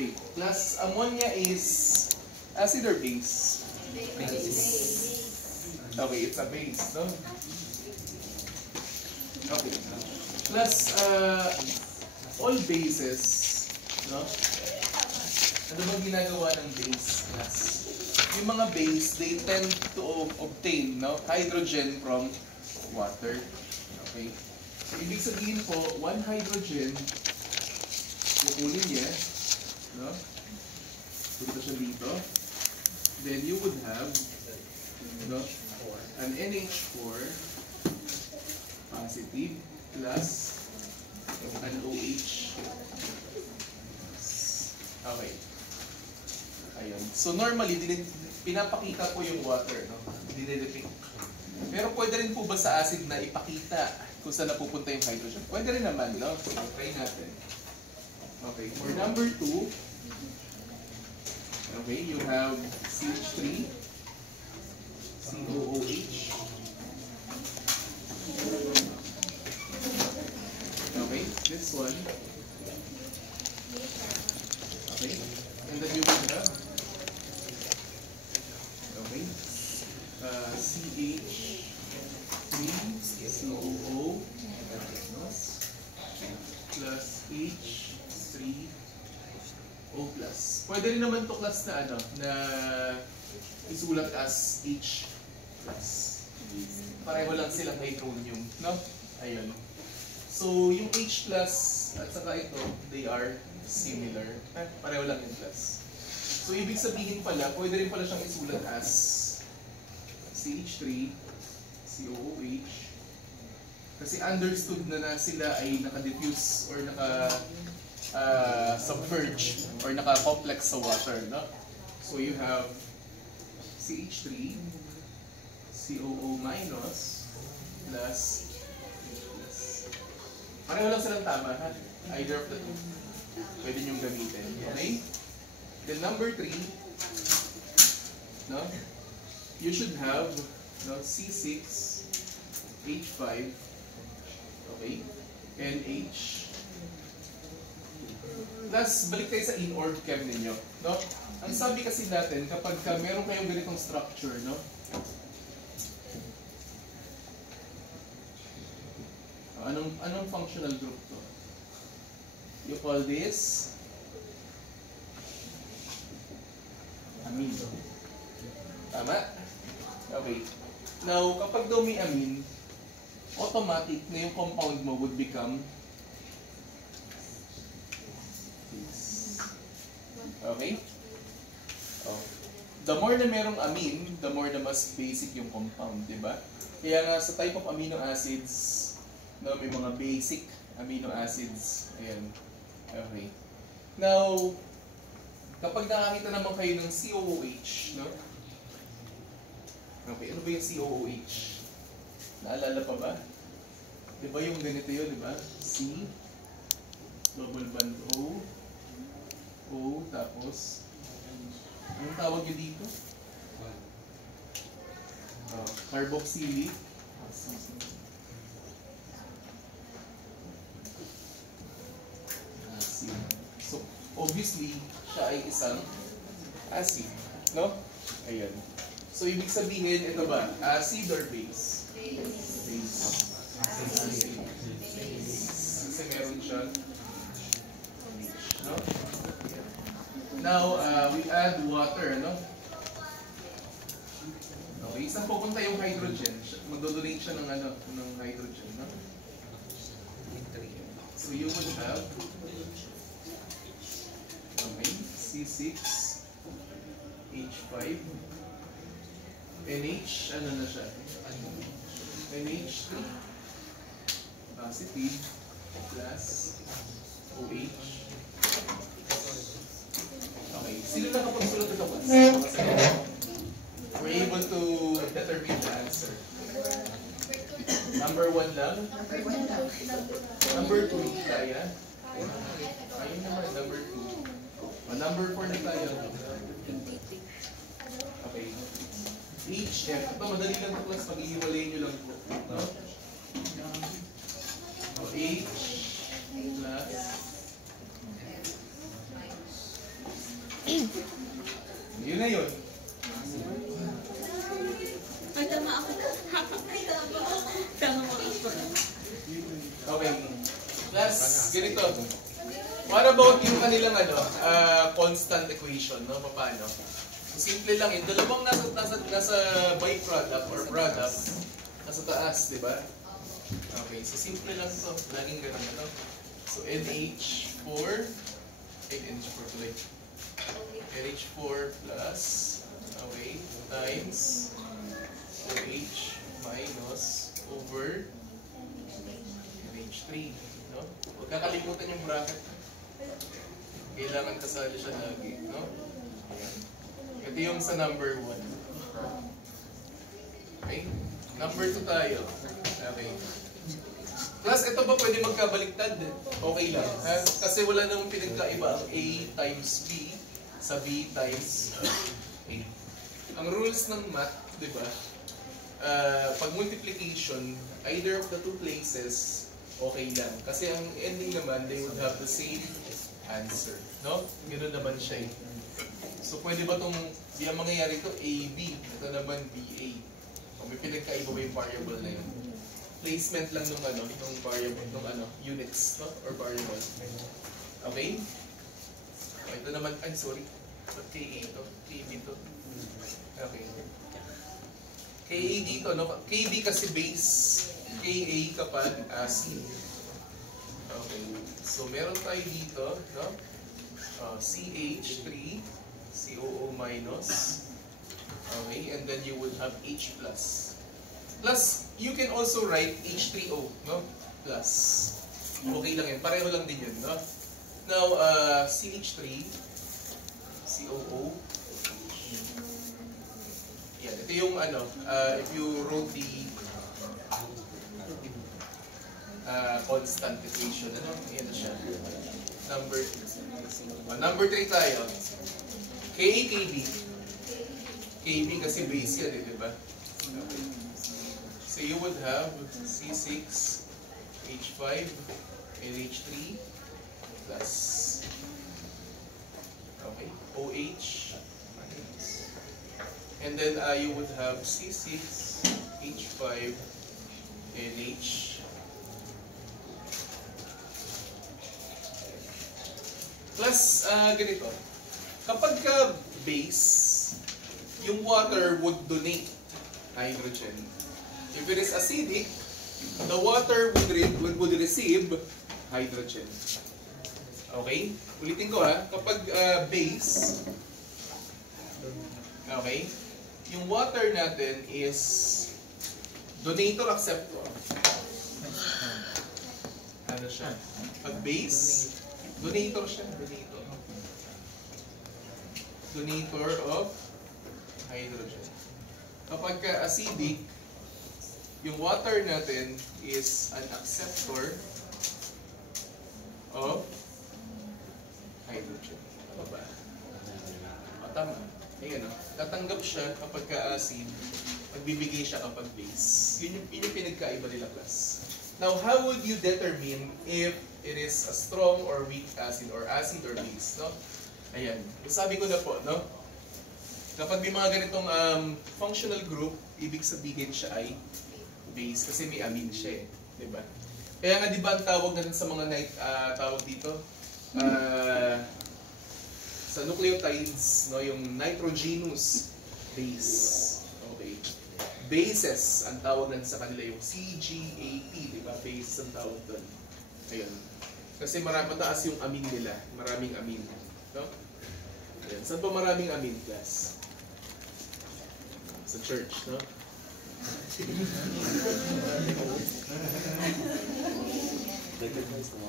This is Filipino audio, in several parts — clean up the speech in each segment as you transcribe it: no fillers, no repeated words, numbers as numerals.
sulfate. Plus ammonia is acid or base? Base. Okay, it's a base, no? Okay. Plus all bases, no? Ano bang ginagawa ng base class? Yung mga base, they tend to obtain, no, hydrogen from water. Okay? So, ibig sabihin po, one hydrogen, kukunin niya, no? Punta siya dito. Then you would have, no, an NH4 positive plus an OH. Okay. Ayun. So normally, pinapakita po yung water, no? Dinidepict. Pero pwede rin po ba sa acid na ipakita kung saan napupunta yung hydrogen? Pwede rin naman, no? So, try natin. Okay. For number 2, okay, you have CH3, COOH. Okay, this one. Okay, and then you will have, okay, CH3COO plus H3O plus. Pwede rin naman to class na ano, na isulat as H plus. Pareho lang silang hydronium, no? Ayun. So, yung H plus at saka ito, they are similar. Pareho lang yung plus. So, ibig sabihin pala, pwede rin pala siyang isulat as CH3, COOH. Kasi understood na sila ay naka-diffuse or naka-submerge or naka-complex sa water, no? So, you have CH3, COO minus plus H plus. Pareho lang silang tama, ha? Either of the two. Pwede niyong gamitin. Okay? Then number 3, no? You should have, no, C6, H5, okay? NH. Plus, balik tayo sa in-org chem ninyo, no? Ang sabi kasi natin, kapag meron kayong ganitong structure, no? Anong functional group to? You call this amine. Tama? Okay. Now, kapag daw may amine, automatic na yung compound mo would become this. Okay? Oh. The more na merong amine, the more na mas basic yung compound, di ba? Kaya nga sa type of amino acids, no, may mga basic amino acids. Ayan. Okay. Now, kapag nakakita naman kayo ng COOH, no? Okay, ano ba yung COOH? Naalala pa ba? Di ba yung ganito yun, di ba? C, double bond O, O, tapos, anong tawag yun dito? Carboxylic. So, obviously, siya ay isang acid, no? Ayan. So, ibig sabihin, ito ba? Acid or base? Base. Kasi meron siya. No? Now, we add water, no? Okay, saan pupunta yung hydrogen? Magdodonate siya ng ano, ng hydrogen, no? So, you would have, okay, C6, H5, NH, ano na siya? NH3, positive, plus OH. Okay, sino nakapagsulat ito ba? We're able to determine the answer. Number 1 lang? Number 2, kaya? Ayun naman, number 2. Number 4 na tayo. Okay. HF. Ito, madali lang ito class. Pag-iiwalay nyo lang po. No? So, H plus yun? Ay, tama ako. Tama ako. Okay. Plus, ganito. What about yung kanilang constant equation, no? Paano? Simple lang yun. Dalawang nasa byproduct or product, nasa taas, di ba? Okay, so simple lang to. Laging ganun na to. So NH4, NH4 tuloy. NH4 plus, okay, times OH minus over NH3. No? Huwag kakalimutan yung bracket. Kailangan kasali siya lagi. No? Ayan. Ito yung sa number 1. Okay? Number 2 tayo. Okay. Plus, ito ba pwede magkabaliktad? Okay lang. Kasi wala namang pinagkaiba ang A times B sa B times A. Ang rules ng math, di ba? Pag multiplication, either of the two places, okay lang. Kasi ang ending naman, they would have the same answer. No? Ganoon naman siya eh. So, pwede ba itong, di ang mangyayari ito, AB. Ito naman, BA. Kung may pinagkaiba ba yung variable na yun. Placement lang nung nung variable, nung units, no? Or variable. Okay? So, ito naman, ay sorry. But KA ito, KB ito. Okay. KA dito, no? KB kasi base, KA kapag acid. Okay. So, meron tayo dito, no? CH3, COO minus. Okay, and then you would have H plus. Plus, you can also write H3O, no? Plus. Okay lang yun. Pareho lang din yun, no? Now, CH3, COO. Yan. Ito yung if you wrote the constant equation, yan na siya. Number 3 tayo. KA, KB. KB kasi base yan, di ba? Okay. So you would have C6, H5, and H3 plus, okay, OH, and then you would have C6, H5, and H. Plus, ganito, kapag ka base, yung water would donate hydrogen. If it is acidic, the water would receive hydrogen. Okay? Ulitin ko kapag base, okay, yung water natin is donator-acceptor. Ano siya? Pag base, donator siya. Donator of hydrogen. Kapag acidic, yung water natin is an acceptor of hydrogen. Tama ba? Tama. Ayan tatanggap siya kapag ka-acid, magbibigay siya kapag base. Yun yung pinagkaiba nila, class. Now, how would you determine if it is a strong or weak acid or base? No? Ayan. Sabi ko na po, no? Kapag may mga ganitong functional group, ibig sabihin siya ay base kasi may amine siya diba? Kaya nga diba ang tawag natin sa mga tawag dito sa nucleotides, no, yung nitrogenous base. Okay. Bases ang tawag natin sa kanila yung CGAT, diba? Bases ang tawag doon. Ayun. Kasi mataas yung amine nila, maraming amine, no? Ayun. Saan pa maraming amine, class? Sa church, no?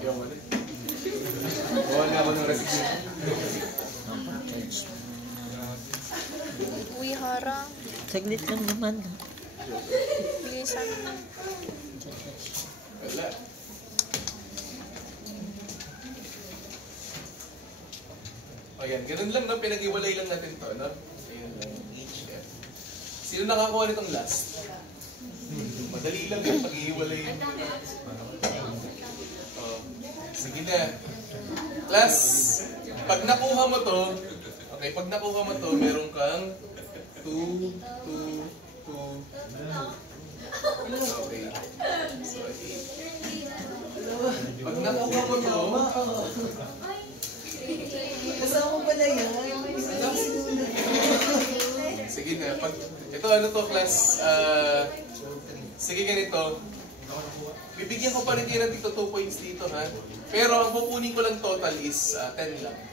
Yung ano? Wala ako ng resignation. Uy, harang. Saglit lang naman. Bilisan. Wala. O yan, ganun lang, no? Pinag-iwalay lang natin to, no? Ayun lang, HF. Sino nakakuha nitong last? Madali lang yung pag-iwalay. Sige na. Class, pag nakuha mo to, Okay, pag nakuha mo to, meron kang 2, 2, 2. Okay. So, 8. Pag nakuha mo to, Kasama mo pala yan. sige na. Pag, ito ano to, class, sige ganito. Bibigyan ko pa rin kayo ng dito 2 points dito, ha? Pero ang pupunin ko lang total is 10 lang.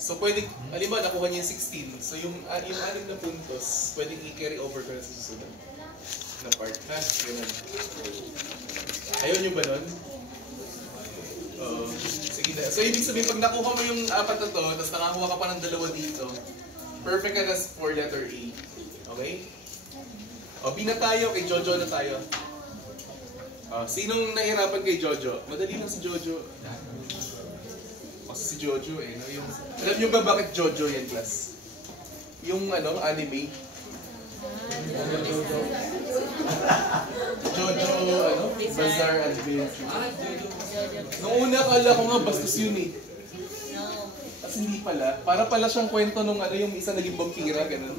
So pwede, halimbawa nakuha niya yung 16. So yung 6 na puntos, pwedeng i-carry over ko na sa susunod na part, ha? Ganun. Ayaw nyo ba nun? Sige na. So ibig sabihin, pag nakuha mo yung 4 na to, tapos nakakuha ka pa ng 2 dito, perfect ka na for letter A. Okay? O, B na tayo, kay Jojo na tayo. Sinong nahirapan kay Jojo? Madali lang si Jojo. Kasi si Jojo no? Alam nyo ba bakit Jojo yan, class? Yung anime. Jojo, Bizarre Adventure. Nung una, akala ko nga bastos yun eh. Kasi hindi pala. Para pala siyang kwento nung yung isa naging vampira, ganun.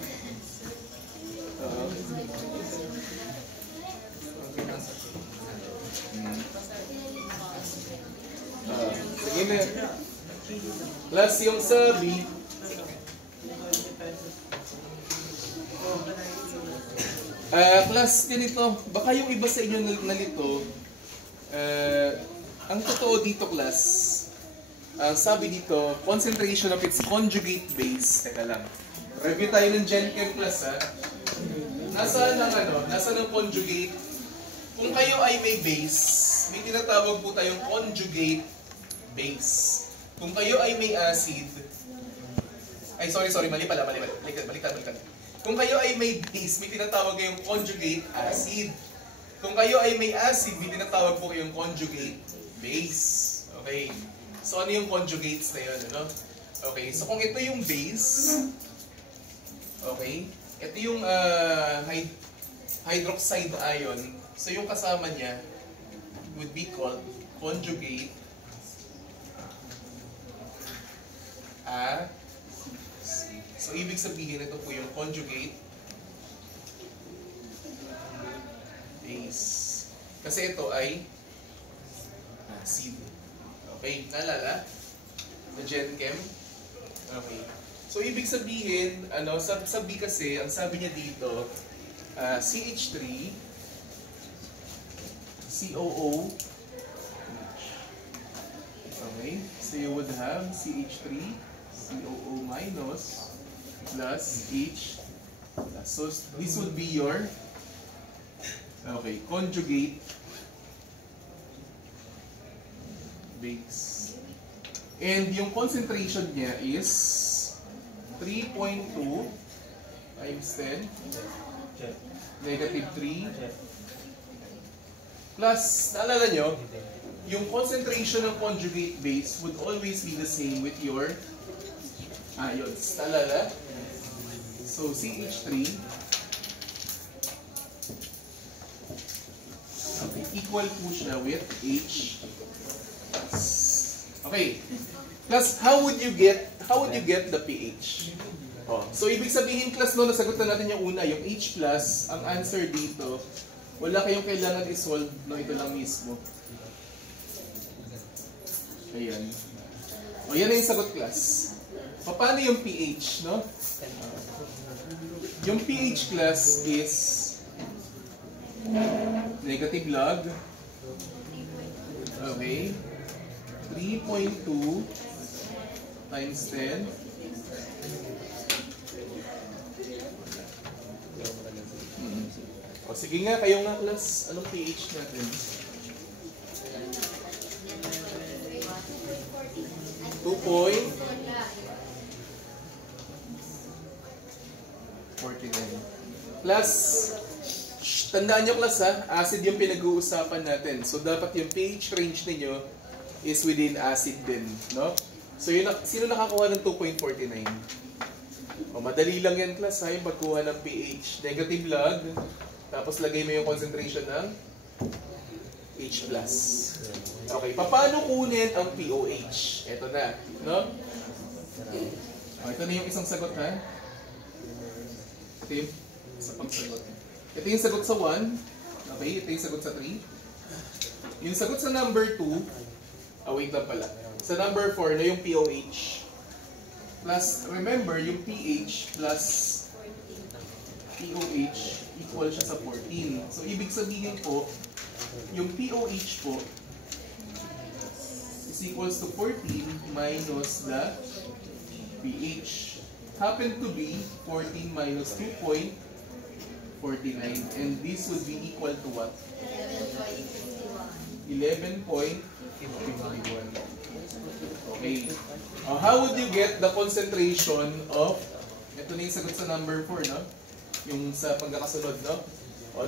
Sige na. Plus yung sabi, class ganito, baka yung iba sa inyo nalito, ang totoo dito class, sabi dito, concentration of its conjugate base, teka lang, review tayo ng Gen Chem class ha, nasa ng conjugate, kung kayo ay may base, may tinatawag po tayong conjugate base. Kung kayo ay may acid, ay sorry, mali pala, baliktad. Kung kayo ay may base, may tinatawag kayong conjugate acid. Kung kayo ay may acid, may tinatawag po kayong conjugate base. Okay. So ano yung conjugates na yun, ano? Okay, so kung ito yung base, okay, ito yung hydroxide ion, so yung kasama niya would be called conjugate So ibig sabihin, ito po yung conjugate base. Kasi ito ay acid. Okay, naalala? The Gen Chem? Okay. So ibig sabihin, sa B kasi, ang sabi niya dito, CH3, COO. Okay, so you would have CH3, COO minus, plus H. So this would be your, conjugate base. And yung concentration niya is 3.2 times 10, negative 3, plus, naalala nyo, yung concentration ng conjugate base would always be the same with your ions. Naalala? So, CH3 equal po siya with H. Okay. Plus, how would you get the pH? So, ibig sabihin, class, nasagot na natin yung una, yung H+, ang answer dito, wala kayong kailangan i-solve, ito lang mismo. Ayan. Yan na yung sagot, class. Paano yung pH, no? Yung pH, class, is negative log. Okay. 3.2 times 10. O sige nga, kayo nga, class. Anong pH natin? 2.49. Plus, tandaan nyo, class, acid yung pinag-uusapan natin. So, dapat yung pH range ninyo is within acid din, no? So, sino nakakuha ng 2.49? O, madali lang yan, class, yung pagkuha ng pH. Negative log, tapos lagay mo yung concentration ng H+. Okay, paano kunin ang POH? Ito na, no? Ito na yung isang sagot, ha? Ito yung sa pagsagot. Ito yung sagot sa 1. Okay, ito yung sagot sa 3. Yung sagot sa number 2, wait lang pala. Sa number 4 na yung POH. Plus, remember, yung PH plus POH equal siya sa 14. So, ibig sabihin po, yung POH po is equals to 14 minus the PH. Happen to be 14 minus 2.49. And this would be equal to what? 11.51. Okay. How would you get the concentration of, ito na yung sagot sa number 4, no? Yung sa pagkakasunod, no?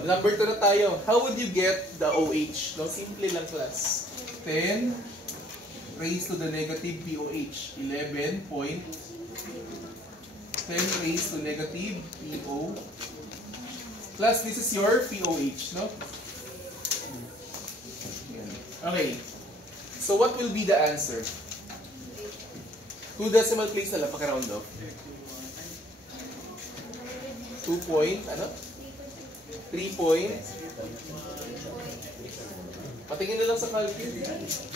Number 2 na tayo. How would you get the OH? No? Simple lang, class. 10 raised to the negative POH. 10 raised to negative PO. Class, this is your POH, no? Okay. So what will be the answer? 2 decimal place na lang, paki-round off. 2 point, ano? 3 point. Patingin na lang sa calculus.